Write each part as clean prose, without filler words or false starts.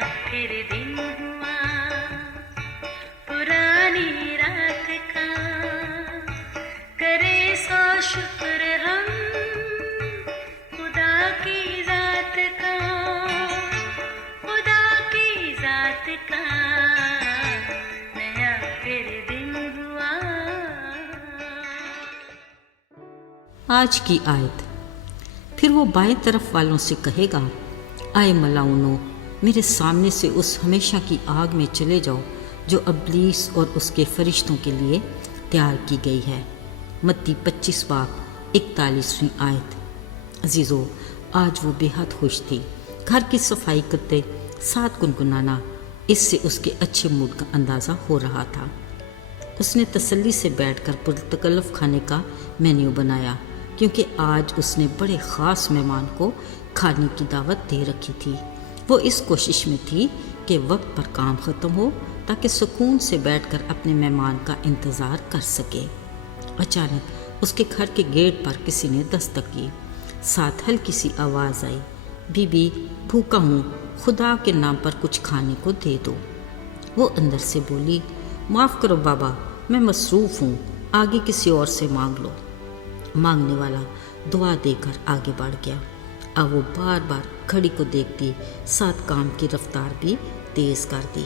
फिर दिन हुआ पुरानी रात का, करे सो शुक्र हम खुदा की जात का, खुदा की जात का, नया फिर दिन हुआ। आज की आयत। फिर वो बाएं तरफ वालों से कहेगा, आए मलाउनो, मेरे सामने से उस हमेशा की आग में चले जाओ जो इब्लीस और उसके फरिश्तों के लिए तैयार की गई है। मत्ती 25 बाब 41वीं आयत। अजीज़ों, आज वो बेहद खुश थी। घर की सफाई करते साथ गुनगुनाना, इससे उसके अच्छे मूड का अंदाज़ा हो रहा था। उसने तसल्ली से बैठकर पुरतकल्लुफ़ खाने का मेन्यू बनाया, क्योंकि आज उसने बड़े ख़ास मेहमान को खाने की दावत दे रखी थी। वो इस कोशिश में थी कि वक्त पर काम ख़त्म हो ताकि सुकून से बैठकर अपने मेहमान का इंतज़ार कर सके। अचानक उसके घर के गेट पर किसी ने दस्तक की। साथ हल्की सी आवाज़ आई, बीबी भूखा हूँ, खुदा के नाम पर कुछ खाने को दे दो। वो अंदर से बोली, माफ़ करो बाबा, मैं मसरूफ़ हूँ, आगे किसी और से मांग लो। मांगने वाला दुआ देकर आगे बढ़ गया। अब वो बार बार घड़ी को देखती, साथ काम की रफ्तार भी तेज़ कर दी।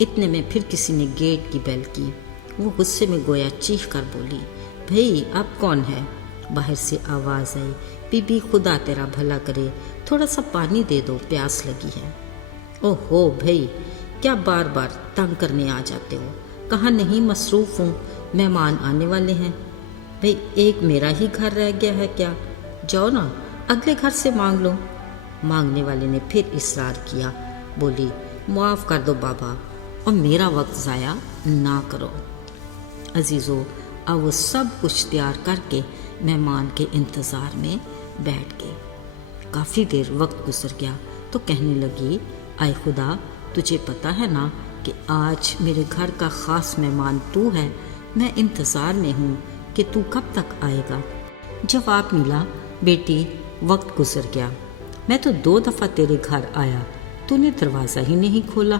इतने में फिर किसी ने गेट की बेल की। वो गुस्से में गोया चीख कर बोली, भाई अब कौन है? बाहर से आवाज़ आई, बीबी खुदा तेरा भला करे, थोड़ा सा पानी दे दो, प्यास लगी है। ओहो भाई, क्या बार बार तंग करने आ जाते हो? कहाँ नहीं, मसरूफ़ हूँ, मेहमान आने वाले हैं। भाई एक मेरा ही घर रह गया है क्या? जाओ ना, अगले घर से मांग लो। मांगने वाले ने फिर इसरार किया, बोली, माफ़ कर दो बाबा, और मेरा वक्त ज़ाया ना करो। अजीज़ों, अब वो सब कुछ तैयार करके मेहमान के इंतज़ार में बैठ गए। काफ़ी देर वक्त गुजर गया तो कहने लगी, आए खुदा, तुझे पता है ना कि आज मेरे घर का ख़ास मेहमान तू है। मैं इंतज़ार में हूँ कि तू कब तक आएगा। जवाब मिला, बेटी वक्त गुजर गया, मैं तो 2 दफ़ा तेरे घर आया, तूने दरवाज़ा ही नहीं खोला।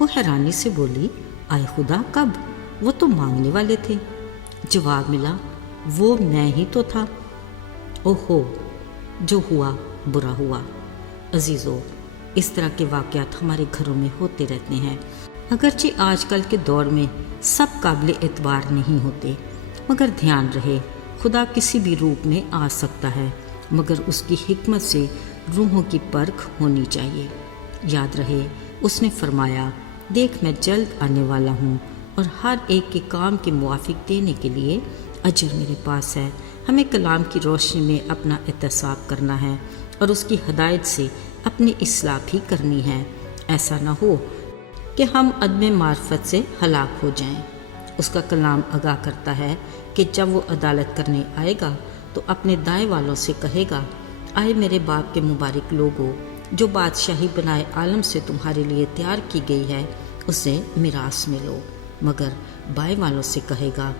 वो हैरानी से बोली, आए खुदा कब? वो तो मांगने वाले थे। जवाब मिला, वो मैं ही तो था। ओहो, जो हुआ बुरा हुआ। अजीज़ों, इस तरह के वाक़यात हमारे घरों में होते रहते हैं। अगरचे आजकल के दौर में सब काबिल एतबार नहीं होते, मगर ध्यान रहे, खुदा किसी भी रूप में आ सकता है, मगर उसकी हिकमत से रूहों की परख होनी चाहिए। याद रहे, उसने फरमाया, देख मैं जल्द आने वाला हूँ और हर एक के काम के मुआफिक देने के लिए अजर मेरे पास है। हमें कलाम की रोशनी में अपना एहतसाब करना है और उसकी हदायत से अपनी इस्लाह भी करनी है। ऐसा न हो कि हम अदम मार्फत से हलाक हो जाएं। उसका कलाम आगाह करता है कि जब वो अदालत करने आएगा तो अपने दाएं वालों से कहेगा, आए मेरे बाप के मुबारक लोगों, जो बादशाही बनाए आलम से तुम्हारे लिए तैयार की गई है, उसे मिरास में लो। मगर बाएं वालों से कहेगा,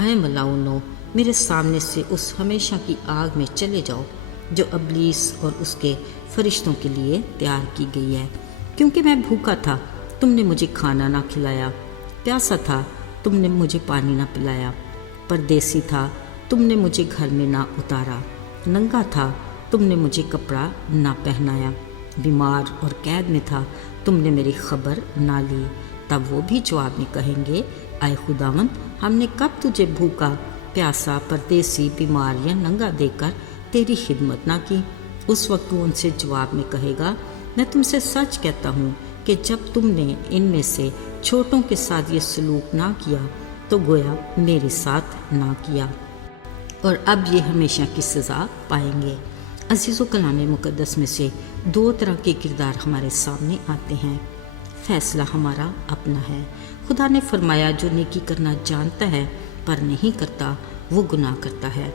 आए मलाउनो, मेरे सामने से उस हमेशा की आग में चले जाओ जो इब्लीस और उसके फरिश्तों के लिए तैयार की गई है। क्योंकि मैं भूखा था, तुमने मुझे खाना ना खिलाया, प्यासा था, तुमने मुझे पानी ना पिलाया, परदेसी था, तुमने मुझे घर में ना उतारा, नंगा था, तुमने मुझे कपड़ा ना पहनाया, बीमार और कैद में था, तुमने मेरी खबर ना ली। तब वो भी जवाब में कहेंगे, आए खुदावंद, हमने कब तुझे भूखा, प्यासा, परदेसी, बीमार या नंगा देखकर तेरी खिदमत ना की। उस वक्त वो उनसे जवाब में कहेगा, मैं तुमसे सच कहता हूँ कि जब तुमने इनमें से छोटों के साथ ये सलूक ना किया तो गोया मेरे साथ ना किया, और अब ये हमेशा की सज़ा पाएंगे। अजीज़ों, कलाम मुक़द्दस में से 2 तरह के किरदार हमारे सामने आते हैं। फ़ैसला हमारा अपना है। खुदा ने फरमाया, जो नेकी करना जानता है पर नहीं करता वो गुनाह करता है।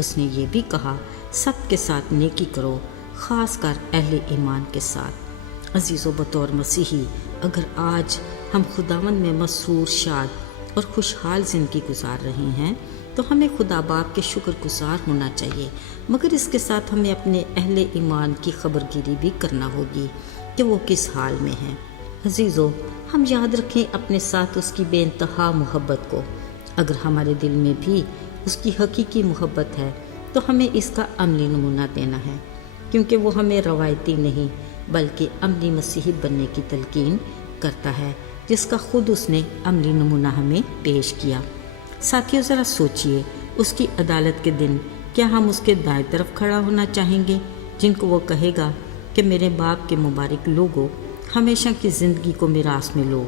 उसने ये भी कहा, सबके साथ नेकी करो, ख़ास कर अहले ईमान के साथ। अजीज़ों, बतौर मसीही अगर आज हम खुदावंद में मसरूर, शाद और खुशहाल ज़िंदगी गुजार रहे हैं तो हमें खुदा बाप के शुक्रगुजार होना चाहिए, मगर इसके साथ हमें अपने अहले ईमान की खबरगिरी भी करना होगी کہ وہ کس حال میں ہے۔ عزیزو، ہم یاد رکھیں اپنے ساتھ اس کی بے انتہا محبت کو۔ اگر ہمارے دل میں بھی اس کی حقیقی محبت ہے تو ہمیں اس کا عملی نمونہ دینا ہے، کیونکہ وہ ہمیں روایتی نہیں بلکہ عملی مسیحی بننے کی تلقین کرتا ہے، جس کا خود اس نے عملی نمونہ ہمیں پیش کیا۔ ساتھیو، ذرا سوچئے، اس کی عدالت کے دن کیا ہم اس کے دائیں طرف کھڑا ہونا چاہیں گے، جن کو وہ کہے گا کہ میرے باپ کے مبارک لوگوں، ہمیشہ کی زندگی کو میراث میں لو،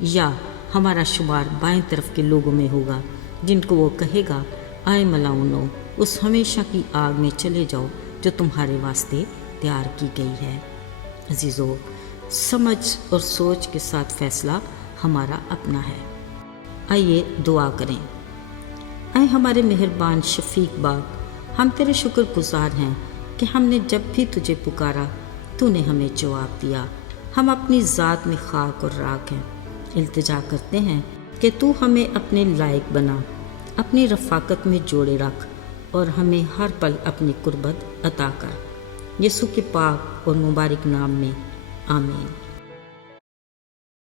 یا ہمارا شمار بائیں طرف کے لوگوں میں ہوگا جن کو وہ کہے گا آئے ملاؤنو، اس ہمیشہ کی آگ میں چلے جاؤ جو تمہارے واسطے تیار کی گئی ہے۔ عزیزو، سمجھ اور سوچ کے ساتھ فیصلہ ہمارا اپنا ہے۔ آئیے دعا کریں۔ اے ہمارے مہربان شفیق باپ، ہم تیرے شکر گزار ہیں کہ ہم نے جب بھی تجھے پکارا تو نے ہمیں جواب دیا۔ ہم اپنی ذات میں خاک اور راکھ ہیں، التجا کرتے ہیں کہ تو ہمیں اپنے لائق بنا، اپنی رفاقت میں جوڑے رکھ اور ہمیں ہر پل اپنی قربت عطا کر۔ یسوع کے پاک اور مبارک نام میں آمین۔